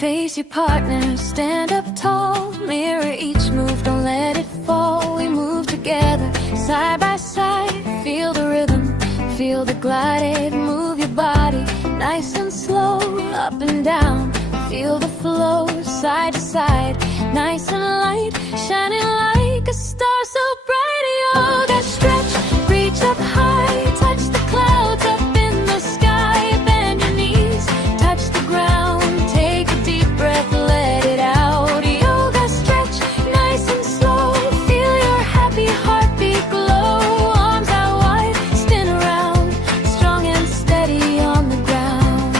Face your partner, stand up tall. Mirror each move, don't let it fall. We move together, side by side. Feel the rhythm, feel the glide. Move your body, nice and slow. Up and down, feel the flow. Side to side, nice and light. Shining like a star so bright. Yoga stretch, reach up high. Touch the clouds up in the sky. Bend your knees, touch the ground. Take a deep breath, let it out. Yoga stretch, nice and slow. Feel your happy heartbeat glow. Arms out wide, spin around. Strong and steady on the ground.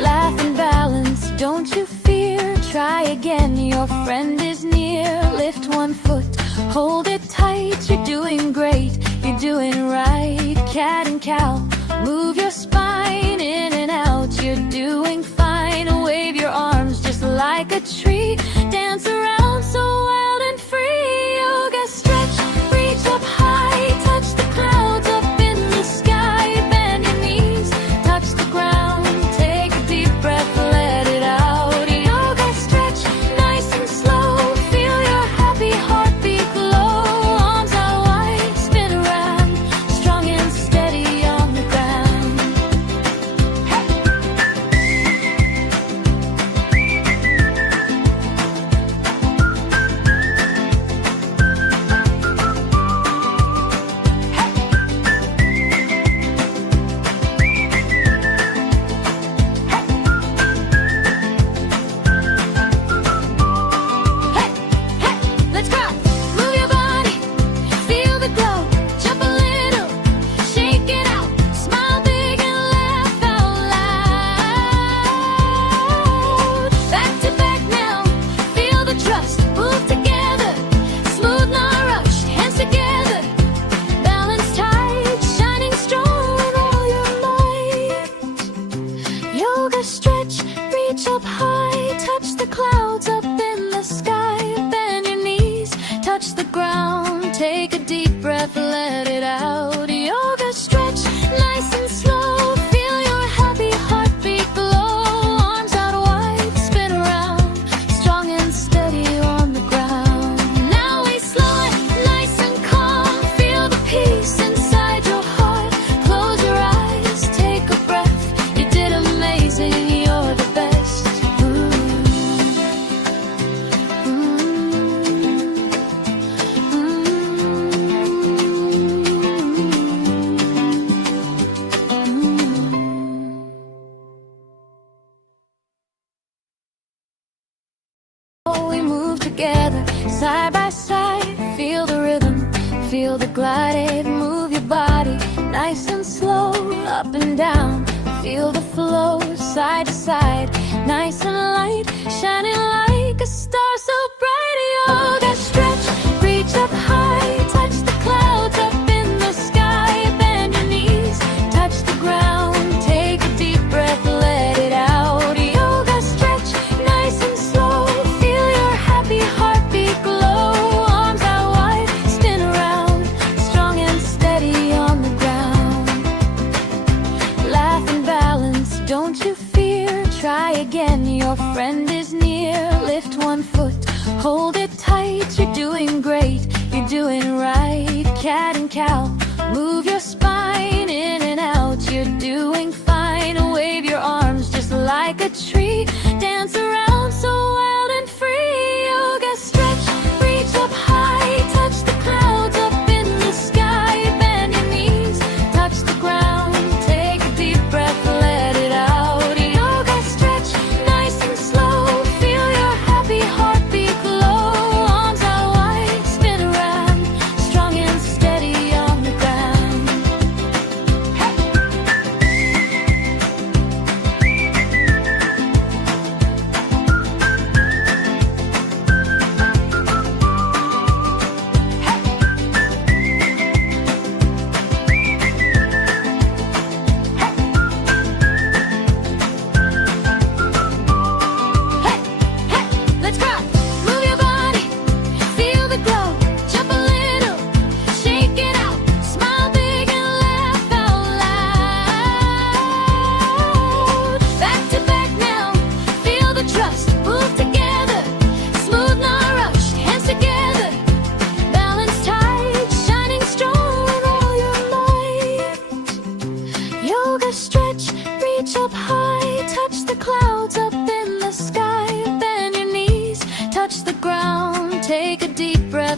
Laugh and balance, don't you fear. Try again, your friend is near. Lift one foot, hold it tight. You're doing great, you're doing right. Cat and cow, move your spine in and out. You're doing fine. Wave your arms just like a tree. Dance around so wild and free. Yoga stretch, reach up high. Touch the clouds up in the sky. Bend your knees, touch the ground. Take a deep breath, let it out. Yoga stretch, nice and slow. Feel your happy heartbeat glow. Arms out wide, spin around. Strong and steady on the ground. Let's go! Move your body, feel the glow. Jump a little, shake it out. Smile big and laugh out loud. Back to back now, feel the trust. Move together, smooth, not rushed. Hands together, balance tight. Shining strong with all your might. Yoga stretch, reach up high. Touch the clouds up in the sky. Bend your knees, touch the ground. Take a deep breath, let it out. Yoga stretch, nice and slow. Feel your happy heartbeat glow. Arms out wide, spin around. Strong and steady on the ground. Now we slow it, nice and calm. Feel the peace inside your heart. Close your eyes, take a breath. You did amazing, you're the best. We move together, side by side. Feel the rhythm, feel the glide. Move your body, nice and slow. Up and down, feel the flow. Side to side, nice and light. Shining like a star so bright. Yoga stretch, reach up high. Touch the clouds up in the sky. Bend your knees, touch the ground. Take a deep breath, let it out. Yoga stretch, nice and slow. Feel your happy heartbeat glow. Arms out wide, spin around. Strong and steady on the ground. Laugh and balance, don't you fear. Try again, your friend is near. Lift one foot, hold it tight. You're doing great, you're doing right. Cat and cow, move your spine in and out. You're doing fine. Wave your arms just like a tree. Dance around so wild and free. Yoga stretch, reach up high. Touch the clouds up in the sky. Bend your knees, touch the ground. Take a deep breath, let it out. Yoga stretch, nice and slow. Feel your happy heartbeat glow. Arms out wide, spin around. Strong and steady on the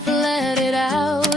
breath, let it out.